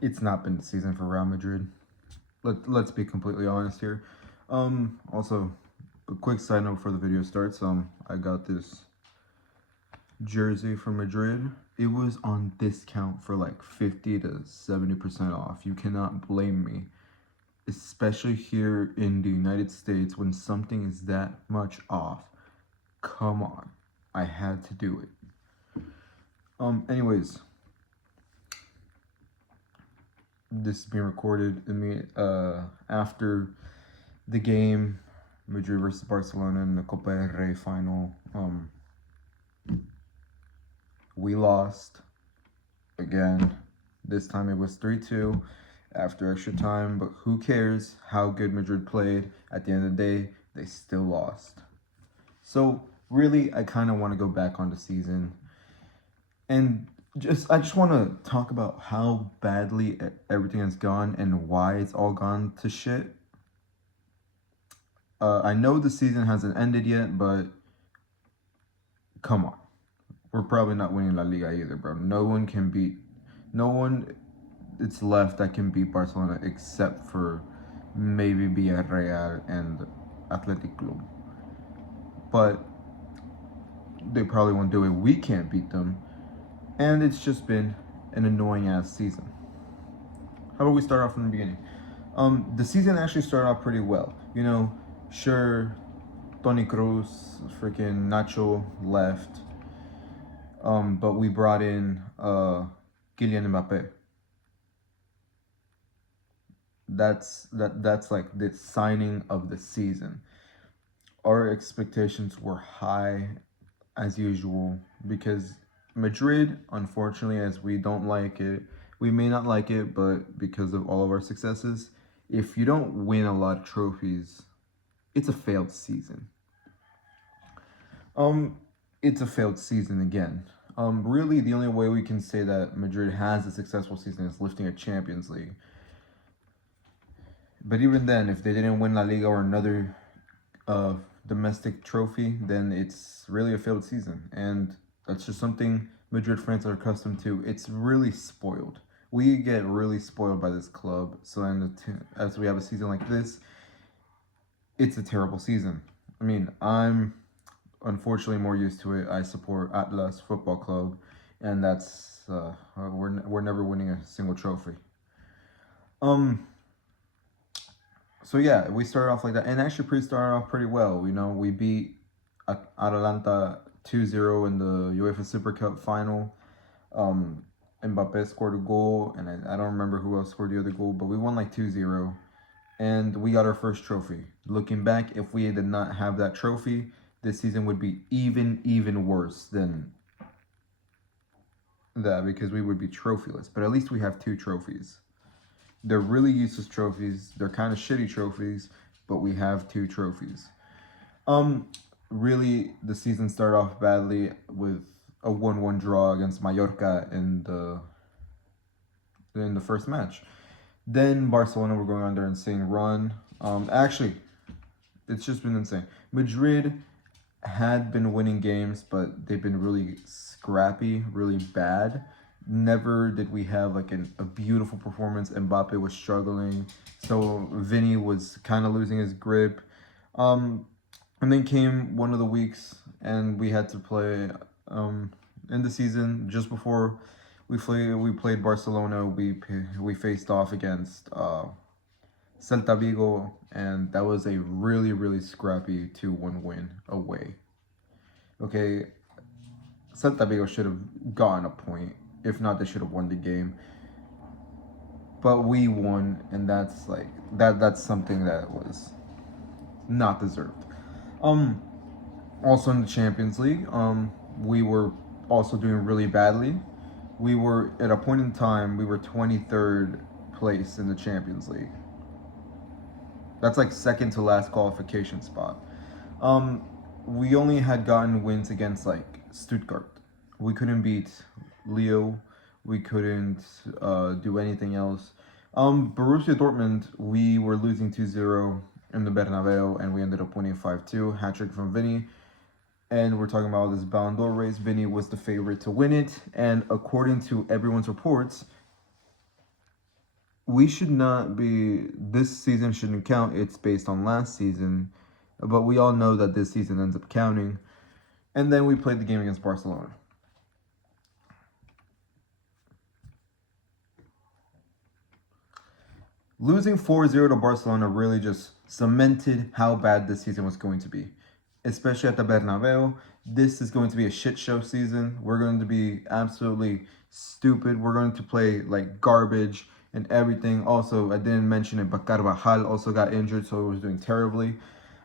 it's not been the season for Real Madrid. Let's be completely honest here. Also, a quick side note before the video starts. I got this jersey from Madrid. It was on discount for like 50 to 70% off. You cannot blame me, especially here in the United States when something is that much off. Come on, I had to do it. Anyways, this is being recorded after the game, Madrid versus Barcelona in the Copa del Rey final. We lost again. This time it was 3-2 after extra time, but who cares how good Madrid played? At the end of the day, they still lost. So really, I kind of want to go back on the season and I just want to talk about how badly everything has gone and why it's all gone to shit. I know the season hasn't ended yet, but come on. We're probably not winning La Liga either, bro. No one it's left that can beat Barcelona except for maybe Villarreal and Athletic Club. But they probably won't do it. We can't beat them. And it's just been an annoying ass season. How about we start off from the beginning? The season actually started off pretty well. You know, sure, Toni Kroos, freaking Nacho left. But we brought in Kylian Mbappe. That's like the signing of the season. Our expectations were high as usual because Madrid, unfortunately, as we don't like it, we may not like it, but because of all of our successes, if you don't win a lot of trophies, it's a failed season. It's a failed season again. Really, the only way we can say that Madrid has a successful season is lifting a Champions League. But even then, if they didn't win La Liga or another domestic trophy, then it's really a failed season. And that's just something Madrid fans are accustomed to. It's really spoiled. We get really spoiled by this club. So then, as we have a season like this, it's a terrible season. I mean, I'm unfortunately more used to it. I support Atlas Football Club, and that's we're never winning a single trophy. So yeah, we started off like that, and actually started off pretty well. You know, we beat Atalanta 2-0 in the UEFA Super Cup final. Mbappe scored a goal, and I don't remember who else scored the other goal, but we won like 2-0, and we got our first trophy. Looking back, if we did not have that trophy, this season would be even worse than that because we would be trophyless. But at least we have two trophies. They're really useless trophies. They're kind of shitty trophies, but we have two trophies. Really, the season started off badly with a 1-1 draw against Mallorca in the first match. Then Barcelona were going on their insane run. Actually, it's just been insane. Madrid had been winning games, but they've been really scrappy, really bad. Never did we have like a beautiful performance. Mbappe was struggling, so Vinny was kind of losing his grip. And then came one of the weeks, and we had to play in the season just before we played Barcelona. We faced off against Celta Vigo, and that was a really scrappy 2-1 win away. Okay, Celta Vigo should have gotten a point. If not, they should have won the game. But we won, and that's like that's something that was not deserved. Also in the Champions League, we were also doing really badly. We were at a point in time we were 23rd place in the Champions League. That's like second to last qualification spot. We only had gotten wins against like Stuttgart. We couldn't beat Leo. We couldn't do anything else. Borussia Dortmund, we were losing 2-0 in the Bernabeu, and we ended up winning 5-2. Hat trick from Vinny. And we're talking about this Ballon d'Or race. Vinny was the favorite to win it, and according to everyone's reports, we should not be. This season shouldn't count. It's based on last season, but we all know that this season ends up counting. And then we played the game against Barcelona. Losing 4-0 to Barcelona really just cemented how bad this season was going to be. Especially at the Bernabeu. This is going to be a shit show season. We're going to be absolutely stupid. We're going to play like garbage and everything. Also, I didn't mention it, but Carvajal also got injured, so he was doing terribly.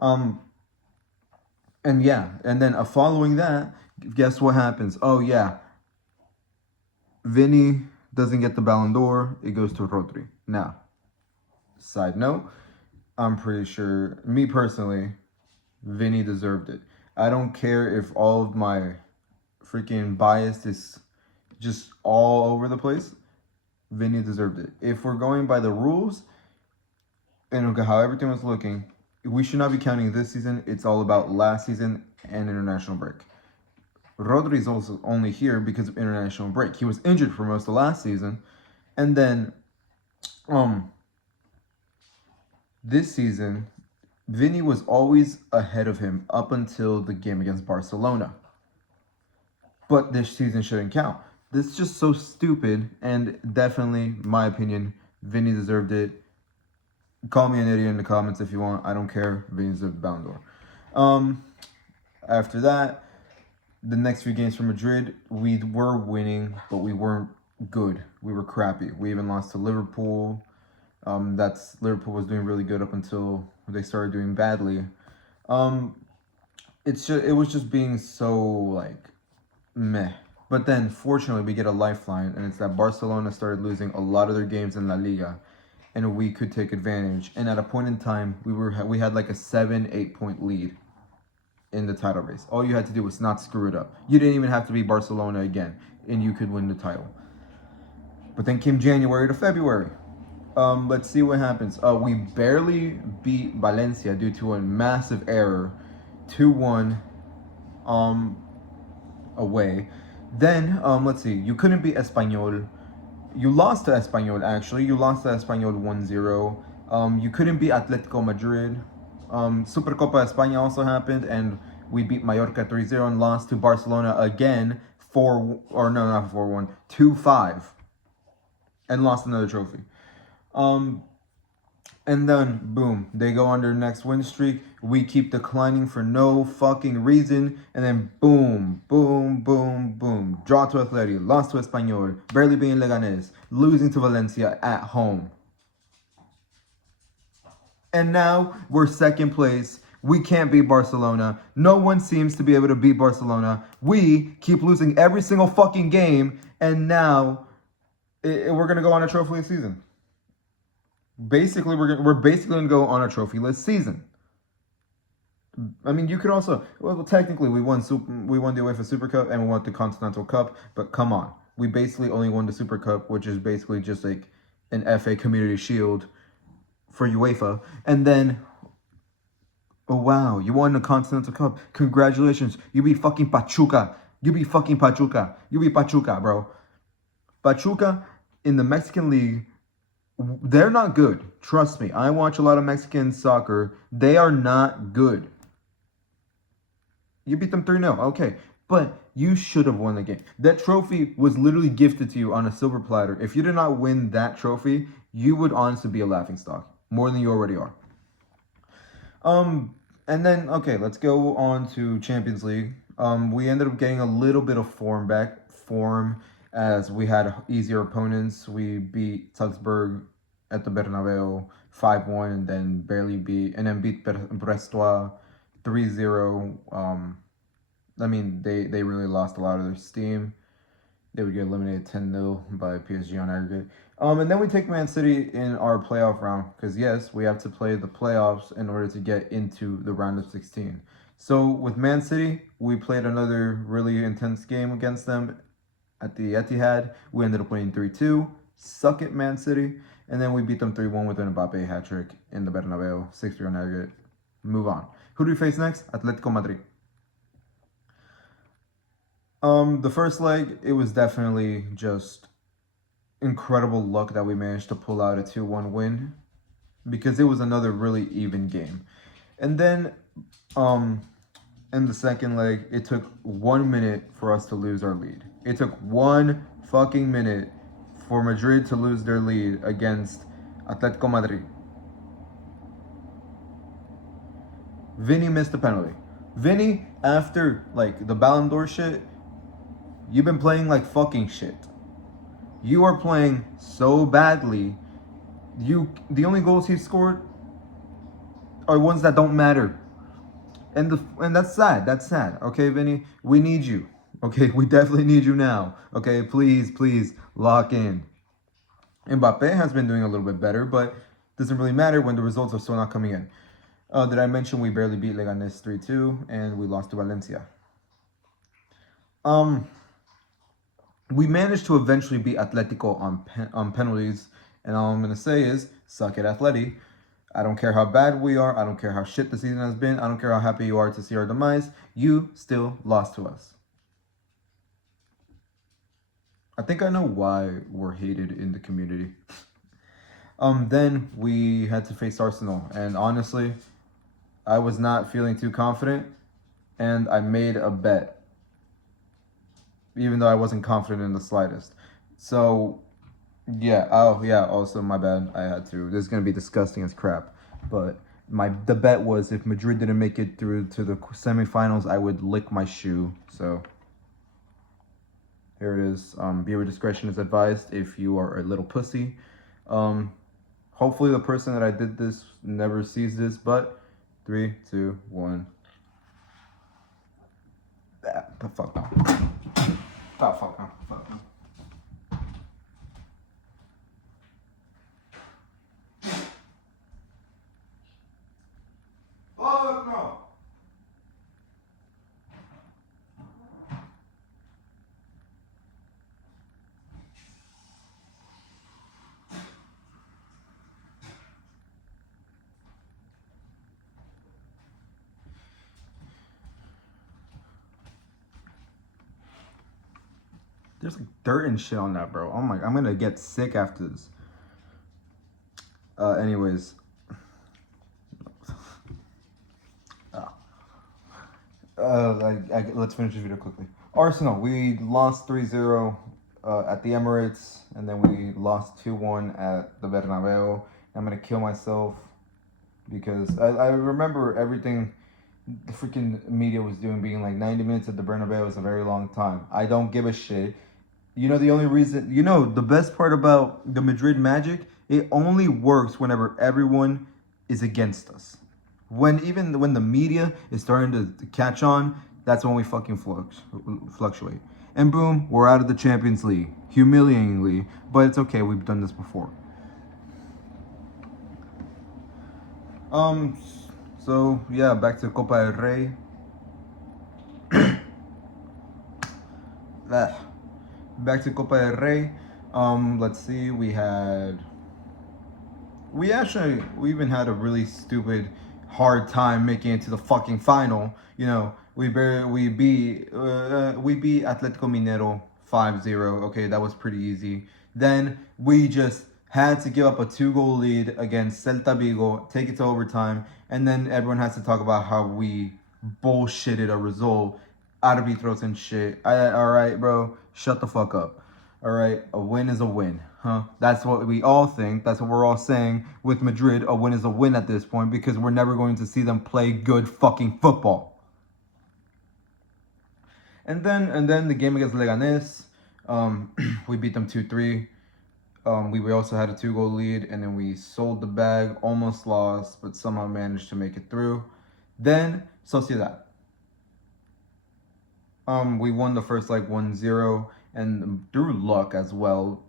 And yeah, and then following that, guess what happens? Oh yeah, Vinny doesn't get the Ballon d'Or. It goes to Rodri. Now, side note, I'm pretty sure, me personally, Vinny deserved it. I don't care if all of my freaking bias is just all over the place. Vinny deserved it. If we're going by the rules and how everything was looking, we should not be counting this season. It's all about last season and international break. Rodri's also only here because of international break. He was injured for most of last season. And then this season, Vinny was always ahead of him up until the game against Barcelona. But this season shouldn't count. This is just so stupid, and definitely, my opinion, Vinny deserved it. Call me an idiot in the comments if you want. I don't care. Vinny deserved the Ballon d'Or. After that, the next few games for Madrid, we were winning, but we weren't good. We were crappy. We even lost to Liverpool. Liverpool was doing really good up until they started doing badly. It was just being so like meh. But then, fortunately, we get a lifeline, and it's that Barcelona started losing a lot of their games in La Liga, and we could take advantage. And at a point in time, we had like a 7-8 point lead in the title race. All you had to do was not screw it up. You didn't even have to beat Barcelona again, and you could win the title. But then came January to February. Let's see what happens. We barely beat Valencia due to a massive error, 2-1, away. Then let's see. You couldn't beat Espanyol. You lost to Espanyol actually. You lost to Espanyol 1-0. You couldn't beat Atletico Madrid. Supercopa España also happened, and we beat Mallorca 3-0 and lost to Barcelona again 2-5, and lost another trophy. And then, boom, they go on their next win streak. We keep declining for no fucking reason. And then, boom, boom, boom, boom. Draw to Atleti, lost to Espanyol, barely being Leganés, losing to Valencia at home. And now we're second place. We can't beat Barcelona. No one seems to be able to beat Barcelona. We keep losing every single fucking game. And now we're going to go on a trophyless season. Basically, we're basically going to go on a trophyless season. I mean, you could also, well, technically, we won the UEFA Super Cup and we won the Continental Cup, but come on. We basically only won the Super Cup, which is basically just like an FA Community Shield for UEFA. And then, oh wow, you won the Continental Cup. Congratulations. You beat fucking Pachuca. You beat Pachuca, bro. Pachuca in the Mexican League, they're not good. Trust me. I watch a lot of Mexican soccer. They are not good. You beat them 3-0. Okay. But you should have won the game. That trophy was literally gifted to you on a silver platter. If you did not win that trophy, you would honestly be a laughingstock. More than you already are. And then, okay, let's go on to Champions League. We ended up getting a little bit of form as we had easier opponents. We beat Salzburg at the Bernabeu 5-1 and then beat Brestois 3-0. I mean, they really lost a lot of their steam. They would get eliminated 10-0 by PSG on aggregate. And then we take Man City in our playoff round because, yes, we have to play the playoffs in order to get into the round of 16. So with Man City, we played another really intense game against them at the Etihad. We ended up winning 3-2. Suck it, Man City. And then we beat them 3-1 with an Mbappe hat-trick in the Bernabeu, 6-3 on aggregate. Move on. Who do we face next? Atletico Madrid. The first leg, it was definitely just incredible luck that we managed to pull out a 2-1 win because it was another really even game. And then in the second leg, it took 1 minute for us to lose our lead. It took 1 fucking minute for Madrid to lose their lead against Atletico Madrid. Vinny missed the penalty. Vinny, after like the Ballon d'Or shit, you've been playing like fucking shit. You are playing so badly. The only goals he scored are ones that don't matter. And that's sad. That's sad. Okay, Vinny, we need you. Okay, we definitely need you now. Okay, please lock in. Mbappe has been doing a little bit better, but doesn't really matter when the results are still not coming in. Did I mention we barely beat Leganes 3-2 and we lost to Valencia? We managed to eventually beat Atletico on penalties, and all I'm gonna say is suck it, Atleti. I don't care how bad we are. I don't care how shit the season has been. I don't care how happy you are to see our demise. You still lost to us. I think I know why we're hated in the community. Then we had to face Arsenal, and honestly, I was not feeling too confident, and I made a bet, even though I wasn't confident in the slightest. So, yeah. Oh, yeah. Also, my bad. I had to. This is gonna be disgusting as crap, but the bet was if Madrid didn't make it through to the semifinals, I would lick my shoe. So here it is. Viewer discretion is advised if you are a little pussy. Hopefully the person that I did this never sees this, but 3, 2, 1. The fuck no. Oh, fuck no. Fuck no. Fuck no. There's like dirt and shit on that, bro. Oh my, I'm gonna get sick after this. Anyways. Let's finish this video quickly. Arsenal, we lost 3-0 at the Emirates, and then we lost 2-1 at the Bernabeu. I'm gonna kill myself because I remember everything the freaking media was doing, being like 90 minutes at the Bernabeu is a very long time. I don't give a shit. You know, the only reason, the best part about the Madrid Magic, it only works whenever everyone is against us. When the media is starting to catch on, that's when we fucking fluctuate. And boom, we're out of the Champions League. Humiliatingly, but it's okay, we've done this before. So yeah, back to Copa del Rey. Back to Copa del Rey. Let's see, we even had a really stupid hard time making it to the fucking final. We beat Atletico Mineiro 5-0. Okay, that was pretty easy. Then we just had to give up a 2-goal lead against Celta Vigo, take it to overtime, and then everyone has to talk about how we bullshitted a result, arbitros and shit. All right, bro, shut the fuck up. All right, a win is a win, huh? That's what we all think. That's what we're all saying with Madrid. A win is a win at this point because we're never going to see them play good fucking football. And then the game against Leganes, we beat them 2-3. We also had a 2-goal lead, and then we sold the bag, almost lost, but somehow managed to make it through. Then Sociedad. We won the first leg 1-0, and through luck as well,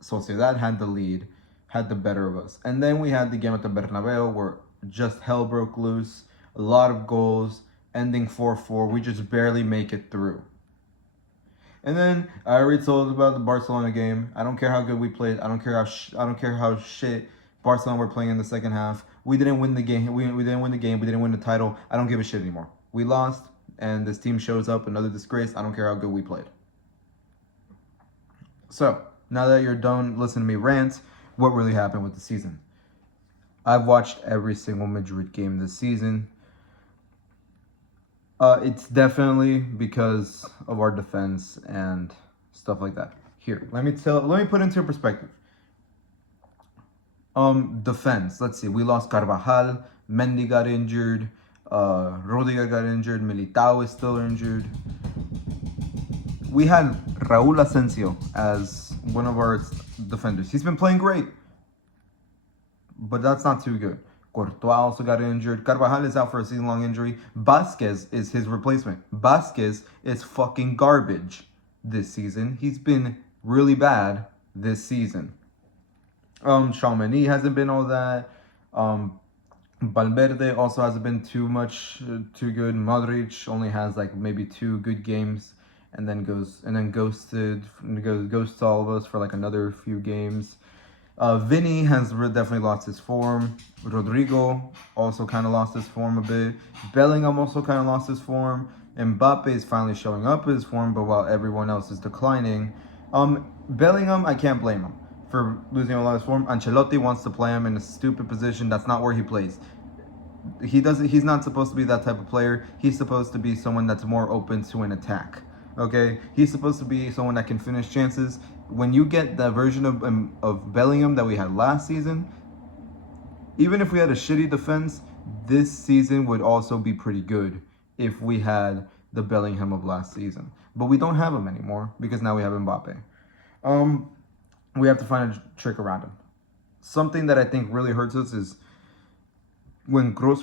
Sociedad had the lead, had the better of us. And then we had the game at the Bernabeu where just hell broke loose, a lot of goals, ending 4-4. We just barely make it through. And then I already told about the Barcelona game. I don't care how good we played. I don't care how shit Barcelona were playing in the second half. We didn't win the game. We didn't win the game. We didn't win the title. I don't give a shit anymore. We lost, and this team shows up, another disgrace. I don't care how good we played. So Now that you're done listening to me rant, what really happened with the season? I've watched every single Madrid game this season. It's definitely because of our defense and stuff like that. Here, let me put into perspective. Defense. Let's see. We lost Carvajal. Mendy got injured. Rudiger got injured. Militao is still injured. We had Raúl Asensio as one of our defenders. He's been playing great, but that's not too good. Courtois also got injured. Carvajal is out for a season-long injury. Vasquez is his replacement. Vasquez is fucking garbage this season. He's been really bad this season. Chalmany hasn't been all that. Valverde also hasn't been too good. Modric only has like maybe 2 good games, and then goes to all of us for like another few games. Vinny has definitely lost his form. Rodrigo also kind of lost his form a bit. Bellingham also kind of lost his form. Mbappe is finally showing up his form, but while everyone else is declining. Bellingham, I can't blame him for losing a lot of his form. Ancelotti wants to play him in a stupid position. That's not where he plays. He's not supposed to be that type of player. He's supposed to be someone that's more open to an attack. Okay, he's supposed to be someone that can finish chances. When you get the version of Bellingham that we had last season, even if we had a shitty defense, this season would also be pretty good if we had the Bellingham of last season. But we don't have him anymore because now we have Mbappe. We have to find a trick around him. Something that I think really hurts us is when Toni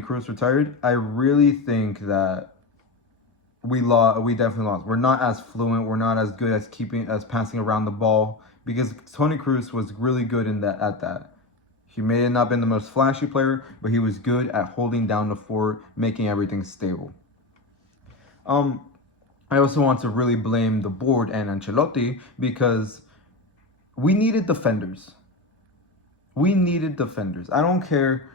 Kroos retired. I really think that we definitely lost. We're not as fluent. We're not as good as passing around the ball because Toni Kroos was really good at that. He may have not been the most flashy player, but he was good at holding down the fort, making everything stable. I also want to really blame the board and Ancelotti because we needed defenders. I don't care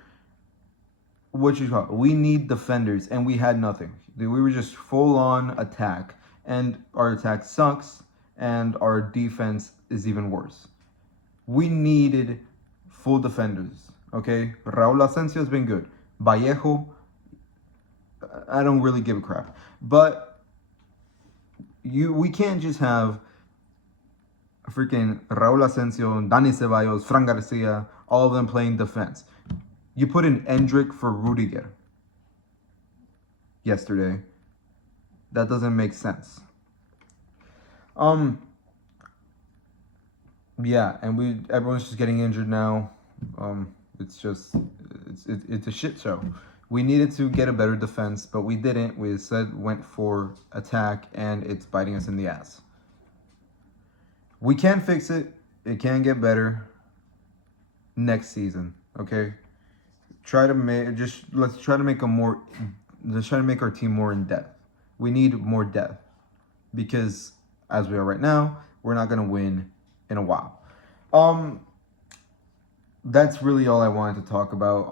what you call it. We need defenders, and we had nothing. We were just full-on attack, and our attack sucks, and our defense is even worse. We needed full defenders, okay? Raúl Asensio has been good. Vallejo, I don't really give a crap. But we can't just have freaking Raúl Asensio, Dani Ceballos, Fran Garcia, all of them playing defense. You put in Endrick for Rudiger yesterday. That doesn't make sense. Yeah, and everyone's just getting injured now. It's a shit show. We needed to get a better defense, but we didn't. We instead went for attack, and it's biting us in the ass. We can fix it. It can get better next season. Okay. Let's try to make our team more in depth. We need more depth because as we are right now, we're not gonna win in a while. That's really all I wanted to talk about.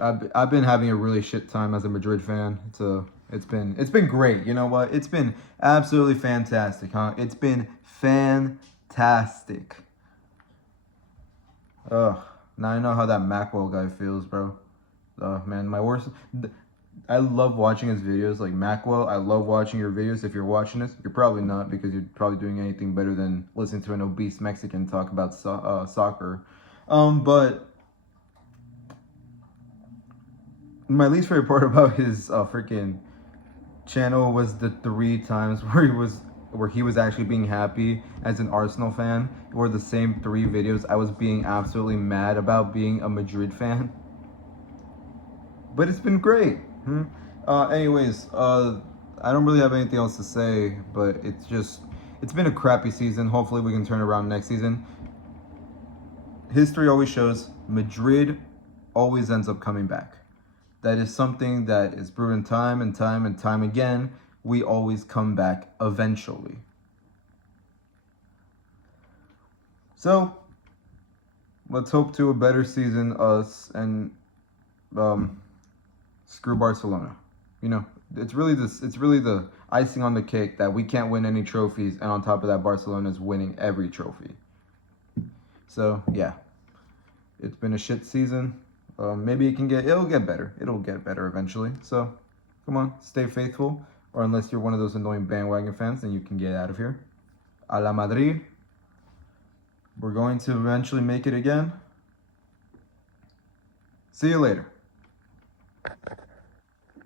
I've been having a really shit time as a Madrid fan. It's been great. You know what? It's been absolutely fantastic, huh? It's been fantastic. Ugh. Now I know how that Macwell guy feels, bro. Man, I love watching his videos. Like, Macwell, I love watching your videos. If you're watching this, you're probably not because you're probably doing anything better than listening to an obese Mexican talk about soccer. But my least favorite part about his freaking channel was the 3 times where he was actually being happy as an Arsenal fan, were the same 3 videos I was being absolutely mad about being a Madrid fan. But it's been great. Anyways, I don't really have anything else to say, but it's been a crappy season. Hopefully we can turn around next season. History always shows Madrid always ends up coming back. That is something that is proven time and time again. We always come back eventually. So, let's hope to a better season, us, and screw Barcelona. you know, it's really this. It's really the icing on the cake that we can't win any trophies, and on top of that, Barcelona is winning every trophy. So yeah, it's been a shit season. Maybe it'll get better. It'll get better eventually. So come on, stay faithful. Or unless you're one of those annoying bandwagon fans, then you can get out of here. A la Madrid. We're going to eventually make it again. See you later.